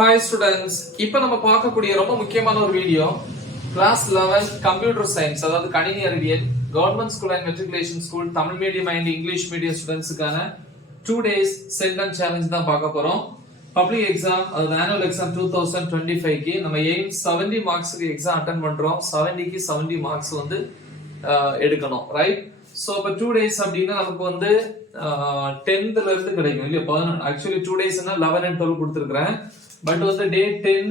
Hi students, இப்போ நம்ம பார்க்கக்கூடிய ரொம்ப முக்கியமான ஒரு வீடியோ கிளாஸ் 11 கம்ப்யூட்டர் சயின்ஸ், அதாவது கணினி அறிவியல், government school and matriculation school, Tamil medium and English medium ஸ்டூடெண்ட்ஸ்க்கான 2 days சென்ட் அண்ட் சேலஞ்ச் தான் பார்க்க போறோம். பப்ளிக் எக்ஸாம், அதாவது ஆனுவல் எக்ஸாம் 2025க்கு நம்ம எய்ம் 70 மார்க்ஸ்க்கு எக்ஸாம் அட்டெண்ட் பண்றோம். 70க்கு 70 மார்க்ஸ் வந்து எடுக்கணும், ரைட்? சோ அப்ப 2 days அப்படின்னா நமக்கு வந்து 10th ல இருந்து கிடைக்கும் இல்லையா? 11 ஆக்சுவலி 2 daysனா 11 and 12 கொடுத்திருக்கேன். பட் வந்து டே 10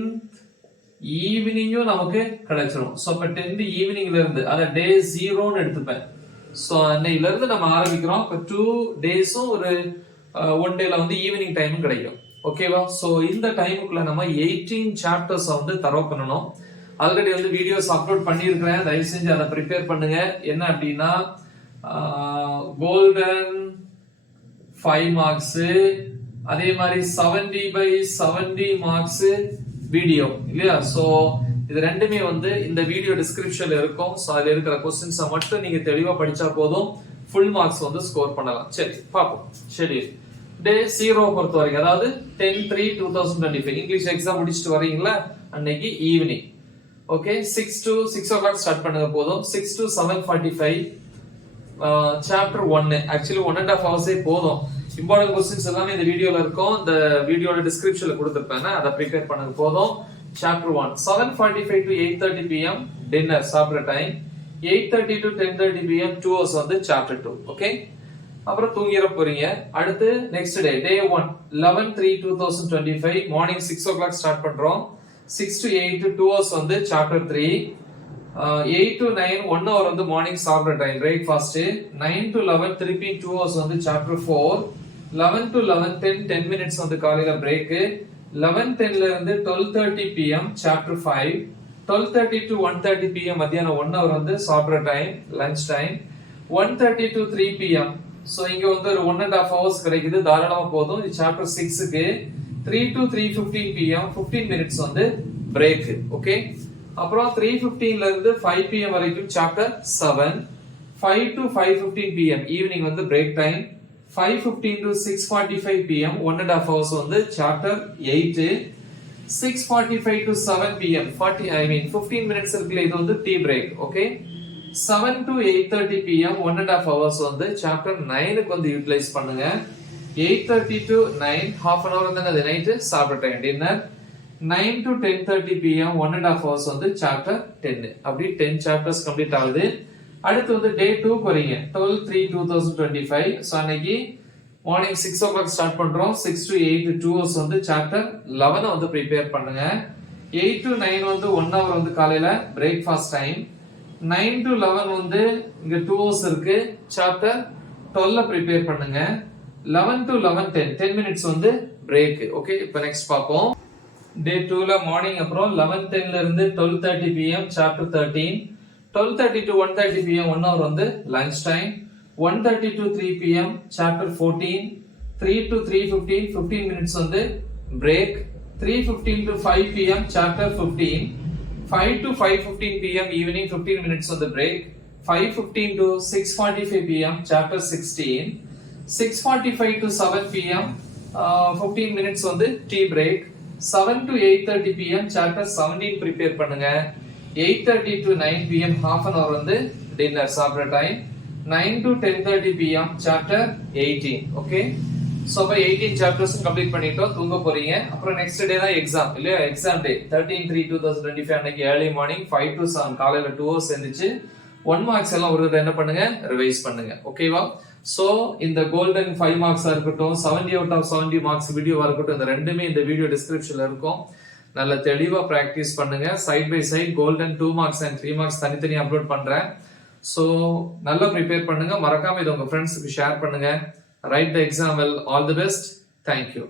ஈவினிங்கும் நமக்கு கிடைச்சிரும். சோ அப்ப 10th ஈவினிங்ல இருந்து அத டே 0ன்னு எடுத்துப்பேன். சோ அன்னையில இருந்து நம்ம ஆரம்பிக்கிறோம். இப்ப 2 daysம் ஒரு 1 dayல வந்து ஈவினிங் டைமும் கிடைக்கும். ஓகேவா? சோ இந்த டைமுக்குள்ள நம்ம 18 சாப்டர்ஸ் வந்து தரவு பண்ணணும். ஆல்ரெடி வந்து வீடியோஸ் அப்லோட் பண்ணியிருக்கிறேன், தயவு செஞ்சு அதை ப்ரிப்பேர் பண்ணுங்க. என்ன அப்படின்னா கோல்டன் 5 மார்க்ஸ், அதே மாதிரி 70/70 மார்க்ஸ் வீடியோ இல்லையா? சோ இது ரெண்டுமே வந்து இந்த வீடியோ டிஸ்கிரிப்ஷன்ல இருக்கும். சோ அதுல இருக்கிற क्वेश्चंस மட்டும் நீங்க தெளிவா படிச்சா போதும், ஃபுல் மார்க்ஸ் வந்து ஸ்கோர் பண்ணலாம். சரி பாப்போம். சரி, டே 0 பொறுத்த வரைக்கும், அதாவது 10/3/2025 இங்கிலீஷ் எக்ஸாம் முடிச்சிட்டு வரீங்களா அன்னைக்கு evening. Okay, 6 to 6 o'clock start பண்ணுங்க போதும். 6 to 7:45 சாப்டர் 1. ஆக்சுவலி 1.5 hours போதும். இம்பார்ட்டன்ட் क्वेश्चंस எல்லாமே இந்த வீடியோல இருக்கும். இந்த வீடியோல டிஸ்கிரிப்ஷன்ல கொடுத்திருப்பேன், அதை ப்ரிப்பேர் பண்ணுங்க போதும். சாப்டர் 1 7:45 to 8:30 pm டின்னர் சாப்பிட்ற டைம். 8:30 to 10:30 pm 2 hours வந்து சாப்டர் 2. ஓகே, அப்புறம் தூங்கிர போறீங்க. அடுத்து next day 1 11/3/2025 morning 6 o'clock start பண்றோம். 6 to 8 2 hours வந்து சாப்டர் 3. 8 to 9 1 hour வந்து மார்னிங் சாப்பிட்ற டைம், பிரேக்ஃபாஸ்ட். 9 to 11 திருப்பி 2 hours வந்து சாப்டர் 4. 11 to 11:10 10 minutes வந்து காலையில பிரேக். 11:10 ல இருந்து 12:30 pm சாப்டர் 5. 12:30 to 1:30 pm மத்தியானம் 1 hour வந்து சாப்பிட்ற time, lunch time. 1:30 to 3 pm, so இங்க வந்து ஒரு 1.5 hours கிடைக்குது, தாராளமா போதும். இது சாப்டர் 6க்கு. 3 to 3:15 pm 15 minutes வந்து பிரேக். ஓகே, அப்புறம் 3:15 ல இருந்து 5 pm வரைக்கும் சாப்டர் 7. 5 to 5:15 pm ஈவினிங் வந்து break time. 5:15 to 6:45 pm 1.5 hours வந்து சாப்டர் 8. 6:45 to 7 pm 15 minutes இருக்குல்ல, இது வந்து tea break. Okay, 7 to 8:30 pm 1.5 hours வந்து சாப்டர் 9க்கு வந்து யூட்டிலைஸ் பண்ணுங்க. 8:30 to 9 half an hour வந்து அது நைட் சாப்பிட்ற time, dinner. 9 to 10:30 pm 1.5 hours வந்து சாப்டர் 10. அப்படி 10 chapters கம்ப்ளீட் ஆகுது. அடுத்து வந்து டே 2 வரீங்க. 12/3/2025 சோ அன்னைக்கு மார்னிங் 6 o'clock ஸ்டார்ட் பண்றோம். 6 to 8 2 hours வந்து சாப்டர் 11 வந்து ப்ரிப்பேர் பண்ணுங்க. 8 to 9 வந்து 1 hour வந்து காலையில பிரேக்ஃபாஸ்ட் டைம். 9 to 11 வந்து இங்க 2 hours இருக்கு, சாப்டர் 12 ப்ரிப்பேர் பண்ணுங்க. 11 to 11:10 10 minutes வந்து பிரேக். ஓகே, இப்போ நெக்ஸ்ட் பாப்போம். டே 2 ல மார்னிங் அப்புறம் 11:10 ல இருந்து 12:30 pm chapter 13. 12:30 to 1:30 pm 1 hour வந்து lunch time. 1:30 to 3 pm chapter 14. 3 to 3:15 15 minutes வந்து break. 3:15 to 5 pm chapter 15. 5 to 5:15 pm evening 15 minutes வந்து break. 5:15 to 6:45 pm chapter 16. 6:45 to 7 pm 15 minutes வந்து tea break. 7 to 8:30 pm chapter 17 prepare பண்ணுங்க. 8:30 to 9 pm half an hour வந்து dinner சாப்பிட்ற time. 9 to 10:30 pm chapter 18. Okay, so அப்ப 18 chapters complete பண்ணிட்டோம், தூங்க போறீங்க. அப்புறம் நெக்ஸ்ட் டே தான் எக்ஸாம் இல்லையா? எக்ஸாம் டே 13/3/2025 அன்னைக்கு ஏர்லி மார்னிங் 5 to 7 காலையில 2 hours இருந்துச்சு. 1 marks எல்லாம் ஒரு தடவை என்ன பண்ணுங்க, ரிவைஸ் பண்ணுங்க. ஓகேவா? சோ இந்த கோல்டன் 5 மார்க்ஸா இருக்கட்டும், 70 out of 70 மார்க்ஸ் வீடியோவா இருக்கட்டும், இந்த ரெண்டுமே இந்த வீடியோ டிஸ்கிரிப்ஷன்ல இருக்கும். நல்ல தெளிவா பிராக்டிஸ் பண்ணுங்க. Side by side golden 2 marks and 3 marks தனித்தனி அப்லோட் பண்றேன். சோ நல்லா ப்ரிப்பேர் பண்ணுங்க. மறக்காம இதை உங்க ஃப்ரெண்ட்ஸ்க்கு ஷேர் பண்ணுங்க. Write the exam well. All the best. Thank you.